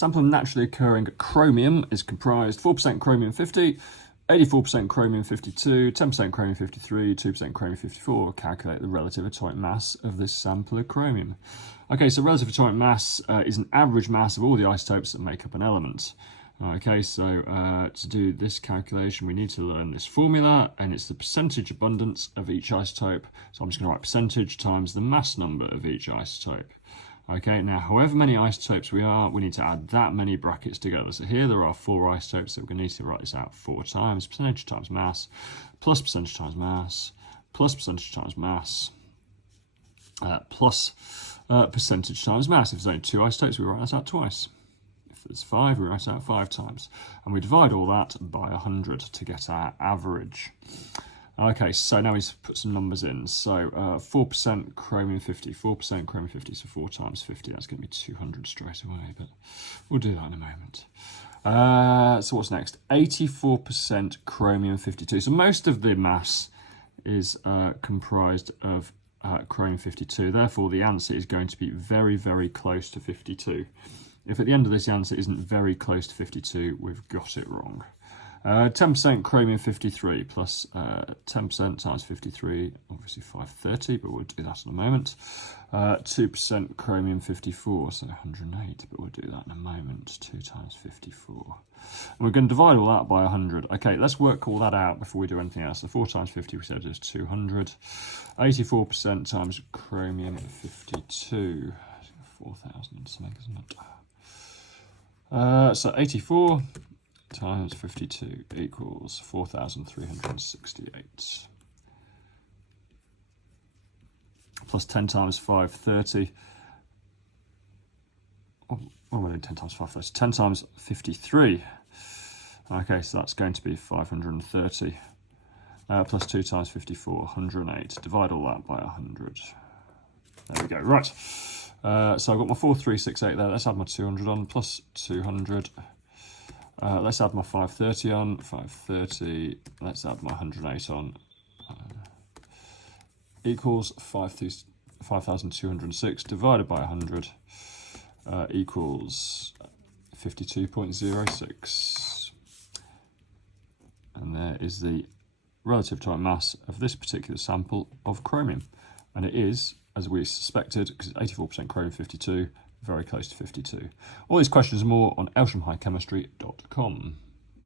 Sample of naturally occurring chromium is comprised 4% chromium-50, 84% chromium-52, 10% chromium-53, 2% chromium-54. Calculate the relative atomic mass of this sample of chromium. Okay, so relative atomic mass is an average mass of all the isotopes that make up an element. Okay, so to do this calculation, we need to learn this formula, and it's the percentage abundance of each isotope. So I'm just going to write percentage times the mass number of each isotope. Okay, now however many isotopes we need to add that many brackets together. So here there are 4 isotopes, so we're going to need to write this out 4 times. Percentage times mass, plus percentage times mass, plus percentage times mass, plus percentage times mass. If there's only 2 isotopes, we write that out twice. If there's 5, we write it out 5 times. And we divide all that by 100 to get our average. Okay, so now we put some numbers in. So 4% chromium-50, 4% chromium-50, so 4 times 50, that's going to be 200 straight away, but we'll do that in a moment. So what's next? 84% chromium-52. So most of the mass is comprised of chromium-52, therefore the answer is going to be very, very close to 52. If at the end of this answer isn't very close to 52, we've got it wrong. 10% chromium-53 plus 10% times 53, obviously 530, but we'll do that in a moment. 2% chromium-54, so 108, but we'll do that in a moment. 2 times 54. And we're going to divide all that by 100. Okay, let's work all that out before we do anything else. So 4 times 50 we said is 200. 84% times chromium-52. 4,000 and something, isn't it? So 84 times 52 equals 4,368. Plus 10 times 530. Oh, well, 10 times 530. 10 times 53. Okay, so that's going to be 530. Plus 2 times 54, 108. Divide all that by 100. There we go. Right. So I've got my 4368 there. Let's add my 200 on, plus 200. Let's add my 530 on, 530. Let's add my 108 on. Equals 5,206 divided by 100 equals 52.06. And there is the relative atomic mass of this particular sample of chromium. And it is, as we suspected, because it's 84% chromium-52, very close to 52. All these questions and more on elshramhighchemistry.com.